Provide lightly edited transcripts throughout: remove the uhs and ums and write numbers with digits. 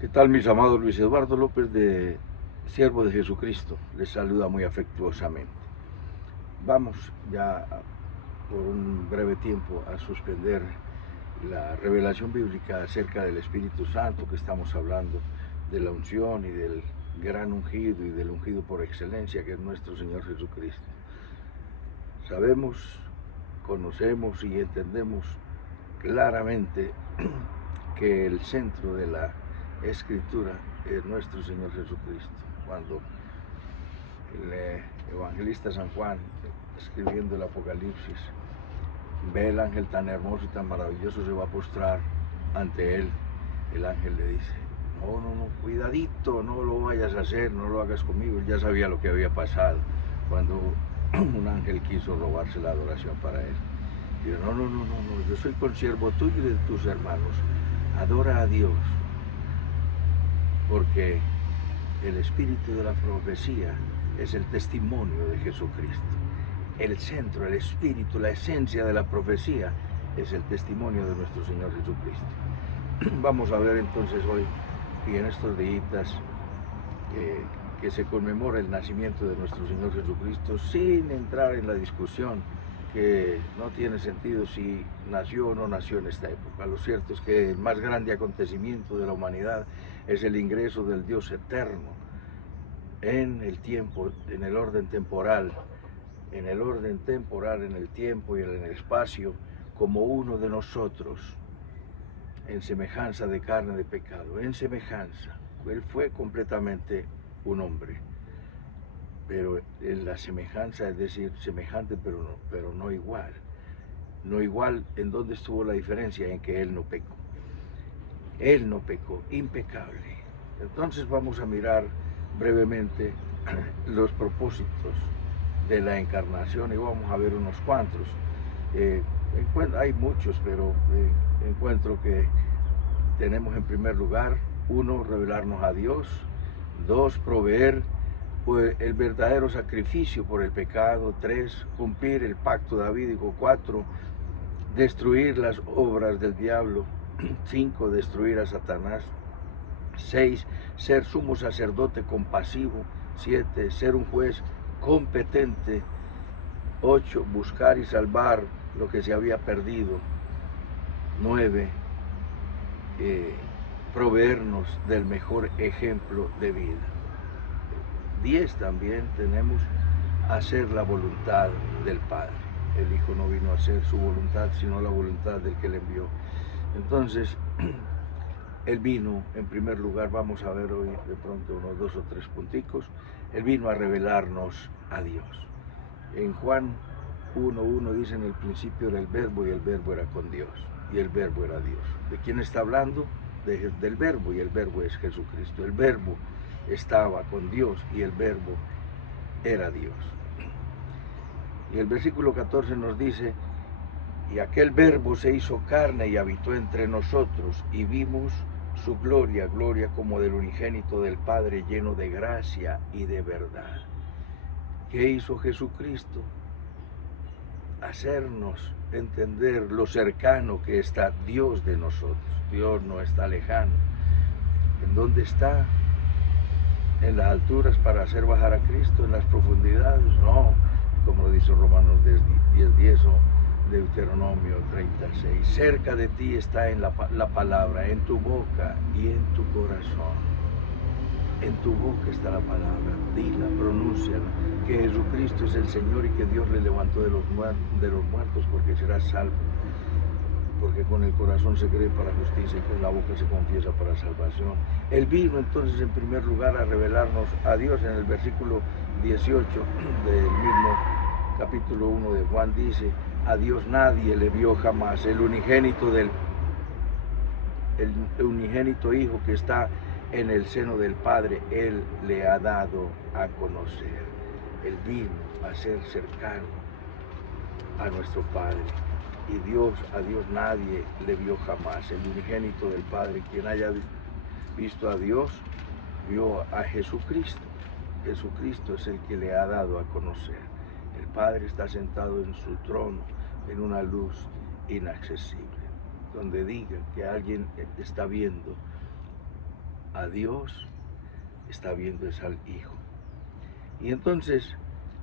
¿Qué tal, mis amados? Luis Eduardo López, de Siervo de Jesucristo, les saluda muy afectuosamente. Vamos ya por un breve tiempo a suspender la revelación bíblica acerca del Espíritu Santo, que estamos hablando de la unción y del gran ungido y del ungido por excelencia, que es nuestro Señor Jesucristo. Sabemos, conocemos y entendemos claramente que el centro de la Escritura es nuestro Señor Jesucristo. Cuando el evangelista San Juan, escribiendo el Apocalipsis, ve el ángel tan hermoso y tan maravilloso, se va a postrar ante él. El ángel le dice: no, cuidadito, no lo vayas a hacer, no lo hagas conmigo. Él ya sabía lo que había pasado cuando un ángel quiso robarse la adoración para él. Dijo: no, yo soy consiervo tuyo y de tus hermanos. Adora a Dios, porque el espíritu de la profecía es el testimonio de Jesucristo. El centro, el espíritu, la esencia de la profecía es el testimonio de nuestro Señor Jesucristo. Vamos a ver entonces hoy y en estos días que se conmemora el nacimiento de nuestro Señor Jesucristo, sin entrar en la discusión que no tiene sentido si nació o no nació en esta época. Lo cierto es que el más grande acontecimiento de la humanidad es el ingreso del Dios eterno en el tiempo, en el orden temporal, en el tiempo y en el espacio, como uno de nosotros, en semejanza de carne de pecado, en semejanza. Él fue completamente un hombre, pero en la semejanza, es decir, semejante pero no igual. No igual, ¿en dónde estuvo la diferencia? En que él no pecó. Él no pecó, impecable. Entonces vamos a mirar brevemente los propósitos de la encarnación y vamos a ver unos cuantos. Hay muchos, pero encuentro que tenemos en primer lugar: 1, revelarnos a Dios; 2, proveer pues, el verdadero sacrificio por el pecado; 3, cumplir el pacto davídico; 4, destruir las obras del diablo; 5, destruir a Satanás; 6, ser sumo sacerdote compasivo; 7, ser un juez competente; 8, buscar y salvar lo que se había perdido; 9, proveernos del mejor ejemplo de vida; 10, también tenemos hacer la voluntad del Padre. El Hijo no vino a hacer su voluntad, sino la voluntad del que le envió. Entonces, Él vino, en primer lugar, vamos a ver hoy de pronto unos 2 o 3 punticos. Él vino a revelarnos a Dios. En Juan 1:1 dice: en el principio era el verbo y el verbo era con Dios y el verbo era Dios. ¿De quién está hablando? Del verbo, y el verbo es Jesucristo. El verbo estaba con Dios y el verbo era Dios. Y el versículo 14 nos dice: y aquel verbo se hizo carne y habitó entre nosotros, y vimos su gloria, gloria como del unigénito del Padre, lleno de gracia y de verdad. ¿Qué hizo Jesucristo? Hacernos entender lo cercano que está Dios de nosotros. Dios no está lejano. ¿En dónde está? ¿En las alturas para hacer bajar a Cristo? ¿En las profundidades? No, como lo dice Romanos 10:10 o Deuteronomio 36. Cerca de ti está en la palabra, en tu boca y en tu corazón. En tu boca está la palabra, dila, pronúnciala, que Jesucristo es el Señor y que Dios le levantó de los muertos, porque serás salvo. Porque con el corazón se cree para justicia y con la boca se confiesa para salvación. Él vino entonces en primer lugar a revelarnos a Dios. En el versículo 18 del mismo capítulo 1 de Juan dice: a Dios nadie le vio jamás. El unigénito Hijo que está en el seno del Padre, Él le ha dado a conocer. Él vino a ser cercano a nuestro Padre. Y a Dios nadie le vio jamás. El unigénito del Padre, quien haya visto a Dios, vio a Jesucristo. Jesucristo es el que le ha dado a conocer. El Padre está sentado en su trono, en una luz inaccesible. Donde diga que alguien está viendo a Dios, está viendo es al Hijo. Y entonces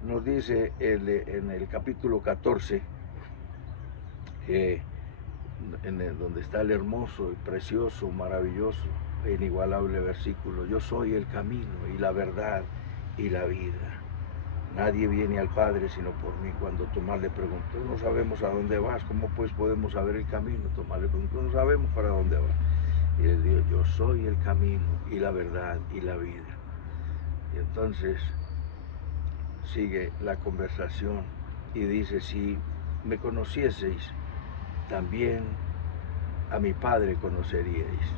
nos dice en el capítulo 14, donde está el hermoso y precioso, maravilloso, e inigualable versículo: yo soy el camino y la verdad y la vida. Nadie viene al Padre sino por mí. Cuando Tomás le preguntó, no sabemos a dónde vas, ¿cómo pues podemos saber el camino? Tomás le preguntó, no sabemos para dónde vas. Y él dijo, yo soy el camino y la verdad y la vida. Y entonces sigue la conversación y dice, si me conocieseis, también a mi Padre conoceríais.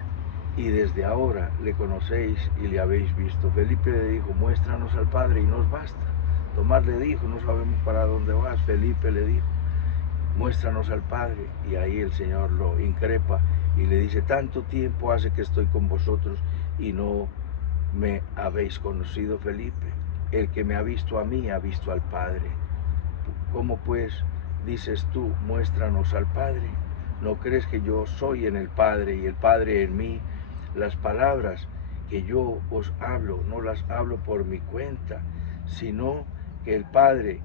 Y desde ahora le conocéis y le habéis visto. Felipe le dijo, muéstranos al Padre y nos basta. Tomás le dijo, no sabemos para dónde vas. Felipe le dijo, muéstranos al Padre. Y ahí el Señor lo increpa y le dice, tanto tiempo hace que estoy con vosotros y no me habéis conocido, Felipe. El que me ha visto a mí ha visto al Padre. ¿Cómo pues dices tú, muéstranos al Padre? ¿No crees que yo soy en el Padre y el Padre en mí? Las palabras que yo os hablo, no las hablo por mi cuenta, sino que el Padre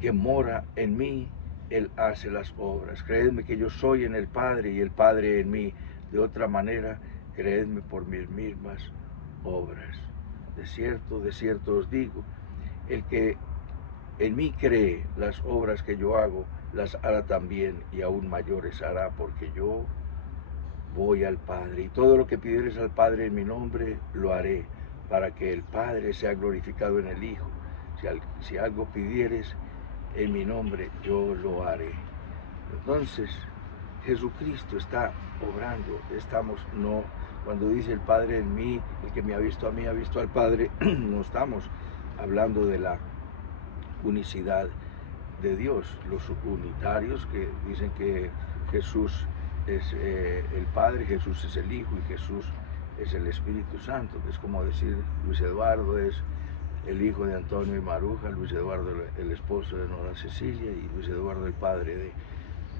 que mora en mí, Él hace las obras. Creedme que yo soy en el Padre y el Padre en mí. De otra manera, creedme por mis mismas obras. De cierto os digo, el que en mí cree, las obras que yo hago, las hará también, y aún mayores hará, porque yo voy al Padre. Y todo lo que pidieres al Padre en mi nombre, lo haré, para que el Padre sea glorificado en el Hijo. Si algo pidieres en mi nombre, yo lo haré. Entonces, Jesucristo está obrando. Cuando dice el Padre en mí, el que me ha visto a mí ha visto al Padre, no estamos hablando de la unicidad de Dios. Los unitarios que dicen que Jesús es el Padre, Jesús es el Hijo y Jesús es el Espíritu Santo, que es como decir Luis Eduardo es el hijo de Antonio y Maruja, Luis Eduardo el esposo de Nora Cecilia y Luis Eduardo el padre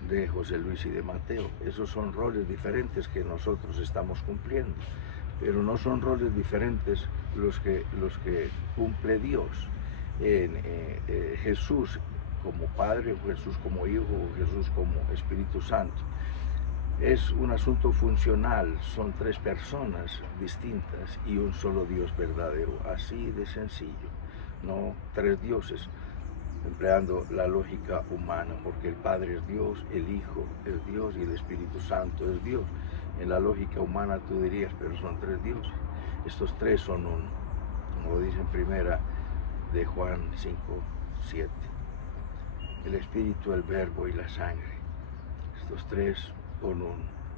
de José Luis y de Mateo. Esos son roles diferentes que nosotros estamos cumpliendo, pero no son roles diferentes los que cumple Dios. Jesús como Padre, Jesús como Hijo, Jesús como Espíritu Santo. Es un asunto funcional, son tres personas distintas y un solo Dios verdadero, así de sencillo, no tres dioses, empleando la lógica humana, porque el Padre es Dios, el Hijo es Dios y el Espíritu Santo es Dios. En la lógica humana tú dirías, pero son tres dioses, estos tres son uno, como lo dice en primera de Juan 5:7. El Espíritu, el Verbo y la sangre, estos tres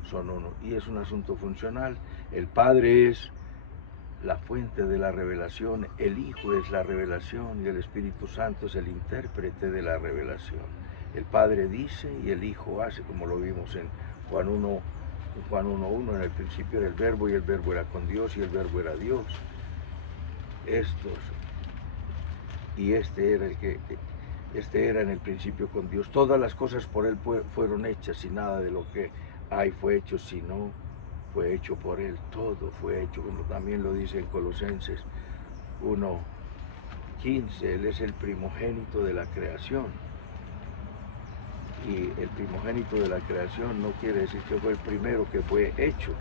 son uno, y es un asunto funcional. El Padre es la fuente de la revelación, el Hijo es la revelación y el Espíritu Santo es el intérprete de la revelación. El Padre dice y el Hijo hace, como lo vimos en Juan 1:1, en el principio era el Verbo y el Verbo era con Dios y el Verbo era Dios. Este era en el principio con Dios. Todas las cosas por Él fueron hechas y nada de lo que hay fue hecho, sino fue hecho por Él. Todo fue hecho, como también lo dice en Colosenses 1:15. Él es el primogénito de la creación. Y el primogénito de la creación no quiere decir que fue el primero que fue hecho.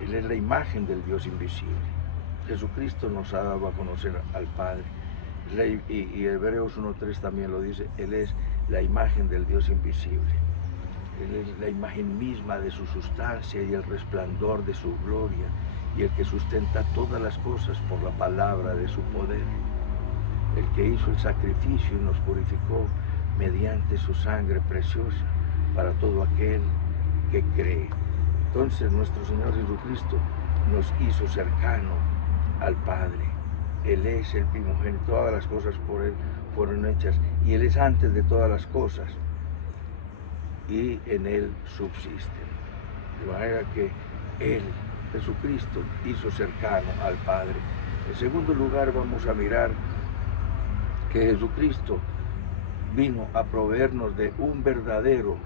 Él es la imagen del Dios invisible. Jesucristo nos ha dado a conocer al Padre. Y Hebreos 1:3 también lo dice, Él es la imagen del Dios invisible. Él es la imagen misma de su sustancia y el resplandor de su gloria, y el que sustenta todas las cosas por la palabra de su poder. El que hizo el sacrificio y nos purificó mediante su sangre preciosa para todo aquel que cree. Entonces nuestro Señor Jesucristo nos hizo cercano al Padre. Él es el primogénito, todas las cosas por Él fueron hechas y Él es antes de todas las cosas y en Él subsisten. De manera que Él, Jesucristo, hizo cercano al Padre. En segundo lugar vamos a mirar que Jesucristo vino a proveernos de un verdadero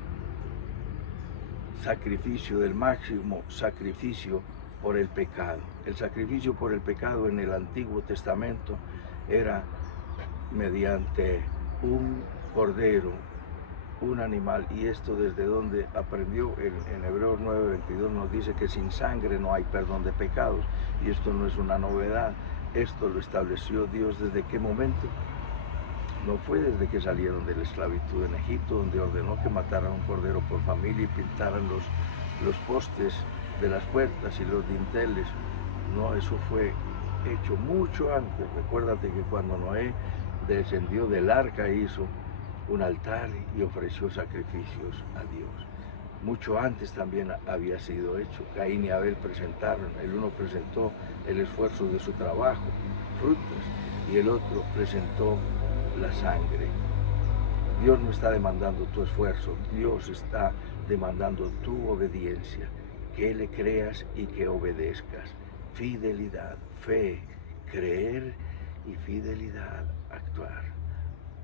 sacrificio, del máximo sacrificio por el pecado. El sacrificio por el pecado en el Antiguo Testamento era mediante un cordero, un animal, y esto desde donde aprendió en Hebreos 9:22 nos dice que sin sangre no hay perdón de pecados, y esto no es una novedad, esto lo estableció Dios. ¿Desde qué momento? No fue desde que salieron de la esclavitud en Egipto, donde ordenó que mataran un cordero por familia y pintaran los postes de las puertas y los dinteles. No, eso fue hecho mucho antes. Recuérdate que cuando Noé descendió del arca hizo un altar y ofreció sacrificios a Dios. Mucho antes también había sido hecho. Caín y Abel presentaron, el uno presentó el esfuerzo de su trabajo, frutas, y el otro presentó la sangre. Dios no está demandando tu esfuerzo, Dios está demandando tu obediencia, que le creas y que obedezcas. Fidelidad, fe, creer y fidelidad, actuar.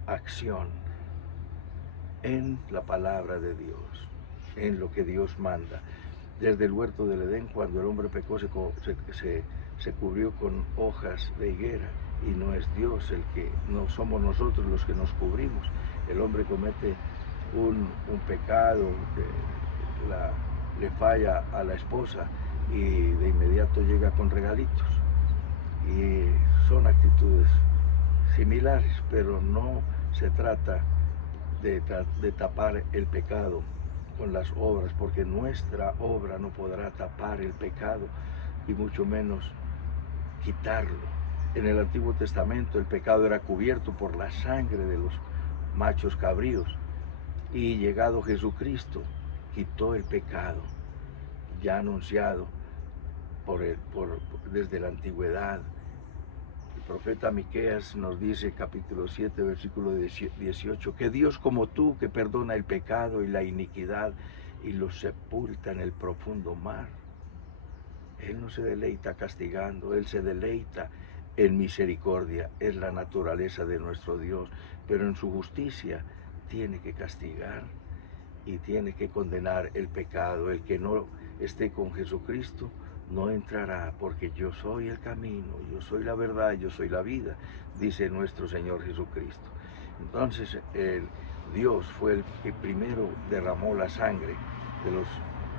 Acción en la palabra de Dios, en lo que Dios manda. Desde el huerto del Edén, cuando el hombre pecó, se cubrió con hojas de higuera, y no es Dios el que, no somos nosotros los que nos cubrimos. El hombre comete un pecado, le falla a la esposa y de inmediato llega con regalitos. Y son actitudes similares, pero no se trata de tapar el pecado con las obras, porque nuestra obra no podrá tapar el pecado y mucho menos quitarlo. En el Antiguo Testamento el pecado era cubierto por la sangre de los machos cabríos, y llegado Jesucristo quitó el pecado ya anunciado desde la antigüedad. El profeta Miqueas nos dice, capítulo 7, versículo 18, que Dios como tú, que perdona el pecado y la iniquidad y los sepulta en el profundo mar. Él no se deleita castigando, Él se deleita en misericordia. Es la naturaleza de nuestro Dios, pero en su justicia tiene que castigar y tiene que condenar el pecado. El que no esté con Jesucristo no entrará, porque yo soy el camino, yo soy la verdad, yo soy la vida, dice nuestro Señor Jesucristo. Entonces Dios fue el que primero derramó la sangre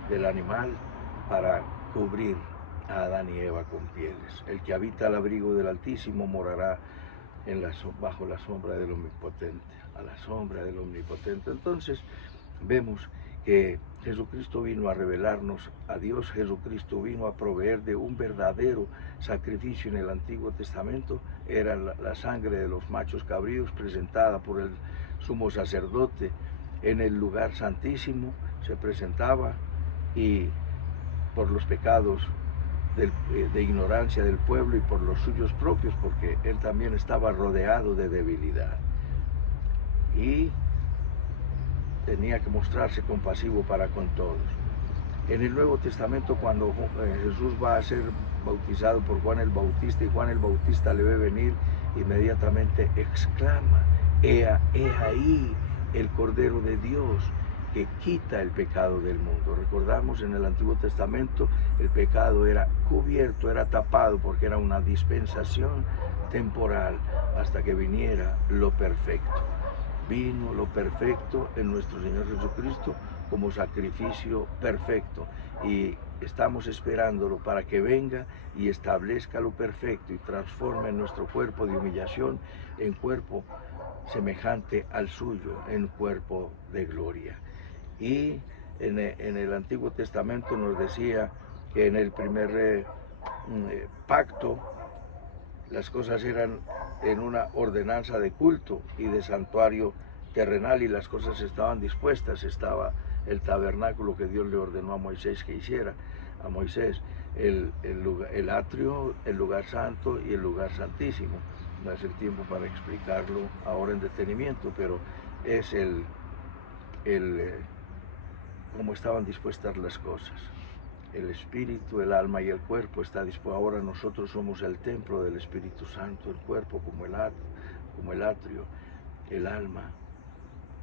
del animal para cubrir a Adán y Eva con pieles. El que habita al abrigo del Altísimo morará bajo la sombra del Omnipotente, a la sombra del Omnipotente. Entonces vemos que Jesucristo vino a revelarnos a Dios. Jesucristo vino a proveer de un verdadero sacrificio. En el Antiguo Testamento era la sangre de los machos cabríos presentada por el sumo sacerdote en el lugar santísimo, se presentaba, y por los pecados de ignorancia del pueblo y por los suyos propios, porque él también estaba rodeado de debilidad. Y tenía que mostrarse compasivo para con todos. En el Nuevo Testamento, cuando Jesús va a ser bautizado por Juan el Bautista y Juan el Bautista le ve venir, inmediatamente exclama: he ahí el Cordero de Dios que quita el pecado del mundo. Recordamos, en el Antiguo Testamento el pecado era cubierto, era tapado, porque era una dispensación temporal hasta que viniera lo perfecto. Vino lo perfecto en nuestro Señor Jesucristo como sacrificio perfecto, y estamos esperándolo para que venga y establezca lo perfecto y transforme nuestro cuerpo de humillación en cuerpo semejante al suyo, en cuerpo de gloria. Y en el Antiguo Testamento nos decía que en el primer pacto las cosas eran en una ordenanza de culto y de santuario terrenal, y las cosas estaban dispuestas. Estaba el tabernáculo que Dios le ordenó a Moisés que hiciera, a Moisés, el atrio, el lugar santo y el lugar santísimo. No es el tiempo para explicarlo ahora en detenimiento, pero es cómo estaban dispuestas las cosas. El espíritu, el alma y el cuerpo está dispuesto. Ahora nosotros somos el templo del Espíritu Santo, el cuerpo como el atrio, el alma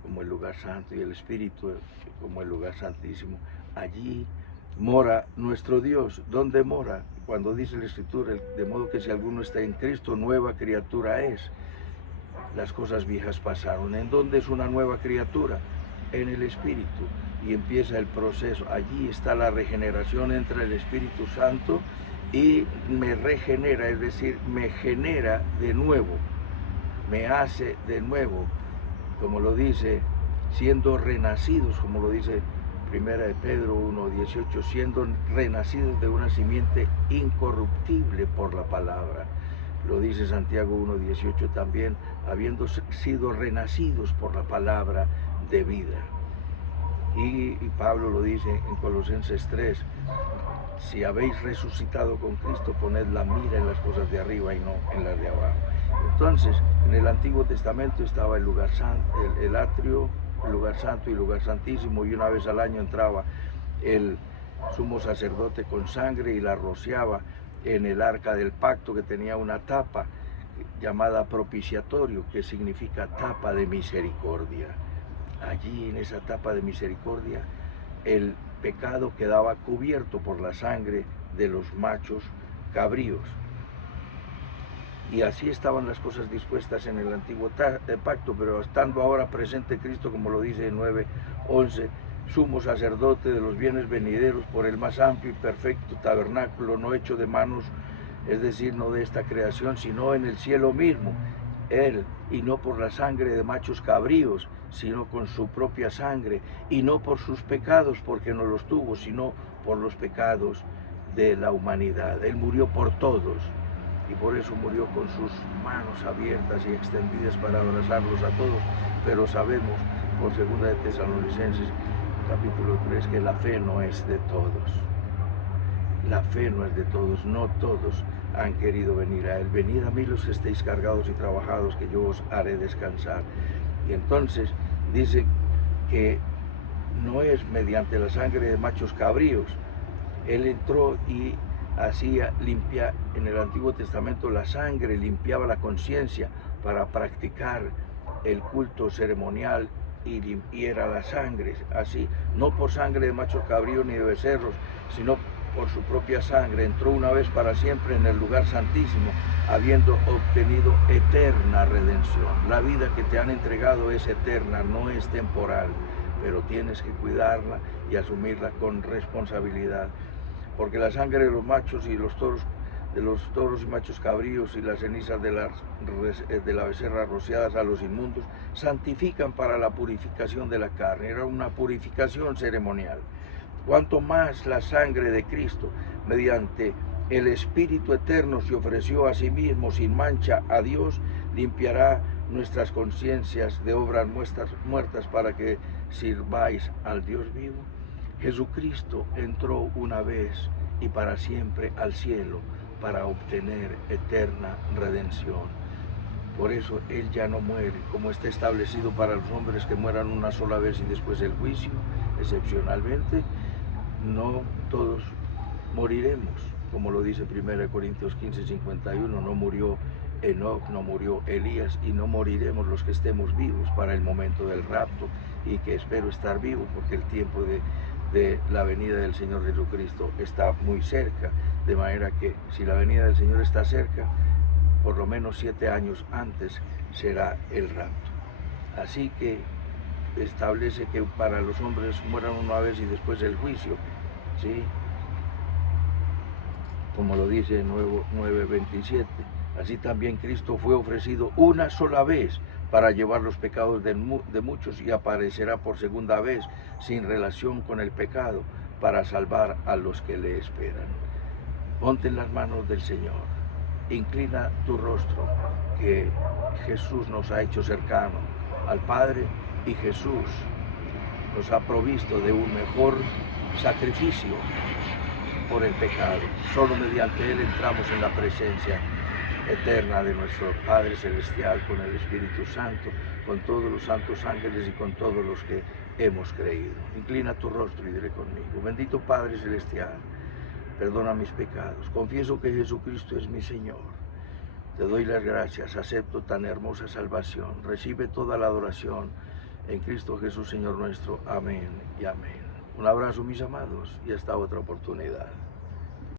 como el lugar santo y el espíritu como el lugar santísimo. Allí mora nuestro Dios. ¿Dónde mora? Cuando dice la Escritura, de modo que si alguno está en Cristo, nueva criatura es. Las cosas viejas pasaron. ¿En dónde es una nueva criatura? En el Espíritu. Y empieza el proceso. Allí está la regeneración entre el Espíritu Santo y me regenera, es decir, me genera de nuevo, me hace de nuevo, como lo dice, siendo renacidos, como lo dice Primera de Pedro 1:18, siendo renacidos de una simiente incorruptible por la palabra. Lo dice Santiago 1:18 también, habiendo sido renacidos por la palabra de vida. Y Pablo lo dice en Colosenses 3, si habéis resucitado con Cristo, poned la mira en las cosas de arriba y no en las de abajo. Entonces, en el Antiguo Testamento estaba el lugar santo, el atrio, el lugar santo y el lugar santísimo, y una vez al año entraba el sumo sacerdote con sangre y la rociaba en el arca del pacto, que tenía una tapa llamada propiciatorio, que significa tapa de misericordia. Allí en esa tapa de misericordia el pecado quedaba cubierto por la sangre de los machos cabríos. Y así estaban las cosas dispuestas en el antiguo pacto, pero estando ahora presente Cristo, como lo dice en 9:11, sumo sacerdote de los bienes venideros por el más amplio y perfecto tabernáculo, no hecho de manos, es decir, no de esta creación, sino en el cielo mismo. Él, y no por la sangre de machos cabríos, sino con su propia sangre, y no por sus pecados, porque no los tuvo, sino por los pecados de la humanidad. Él murió por todos, y por eso murió con sus manos abiertas y extendidas para abrazarlos a todos. Pero sabemos, por 2 de Tesalonicenses, capítulo 3, que la fe no es de todos. La fe no es de todos, no todos han querido venir a Él. Venid a mí los que estéis cargados y trabajados, que yo os haré descansar. Y entonces dice que no es mediante la sangre de machos cabríos. Él entró y hacía limpia, en el Antiguo Testamento la sangre limpiaba la conciencia para practicar el culto ceremonial, y era la sangre, así, no por sangre de machos cabríos ni de becerros, sino por su propia sangre. Entró una vez para siempre en el lugar santísimo, habiendo obtenido eterna redención. La vida que te han entregado es eterna, no es temporal, pero tienes que cuidarla y asumirla con responsabilidad, porque la sangre de los machos y los toros, de los toros y machos cabríos, y las cenizas de la becerra rociadas a los inmundos, santifican para la purificación de la carne. Era una purificación ceremonial. Cuanto más la sangre de Cristo, mediante el Espíritu Eterno, se ofreció a sí mismo sin mancha a Dios, limpiará nuestras conciencias de obras muertas para que sirváis al Dios vivo. Jesucristo entró una vez y para siempre al cielo para obtener eterna redención. Por eso Él ya no muere, como está establecido para los hombres que mueran una sola vez y después el juicio, excepcionalmente. No todos moriremos, como lo dice 1 Corintios 15:51, no murió Enoc, no murió Elías, y no moriremos los que estemos vivos para el momento del rapto, y que espero estar vivo, porque el tiempo de la venida del Señor Jesucristo está muy cerca, de manera que si la venida del Señor está cerca, por lo menos 7 años antes será el rapto. Así que establece que para los hombres mueran una vez y después el juicio, ¿sí? Como lo dice 9:27. Así también Cristo fue ofrecido una sola vez para llevar los pecados de muchos, y aparecerá por segunda vez sin relación con el pecado para salvar a los que le esperan. Ponte en las manos del Señor, inclina tu rostro, que Jesús nos ha hecho cercano al Padre, y Jesús nos ha provisto de un mejor sacrificio por el pecado. Solo mediante Él entramos en la presencia eterna de nuestro Padre Celestial, con el Espíritu Santo, con todos los santos ángeles y con todos los que hemos creído. Inclina tu rostro y dile conmigo: bendito Padre Celestial, perdona mis pecados, confieso que Jesucristo es mi Señor. Te doy las gracias, acepto tan hermosa salvación, recibe toda la adoración en Cristo Jesús, Señor nuestro. Amén y amén. Un abrazo, mis amados, y hasta otra oportunidad.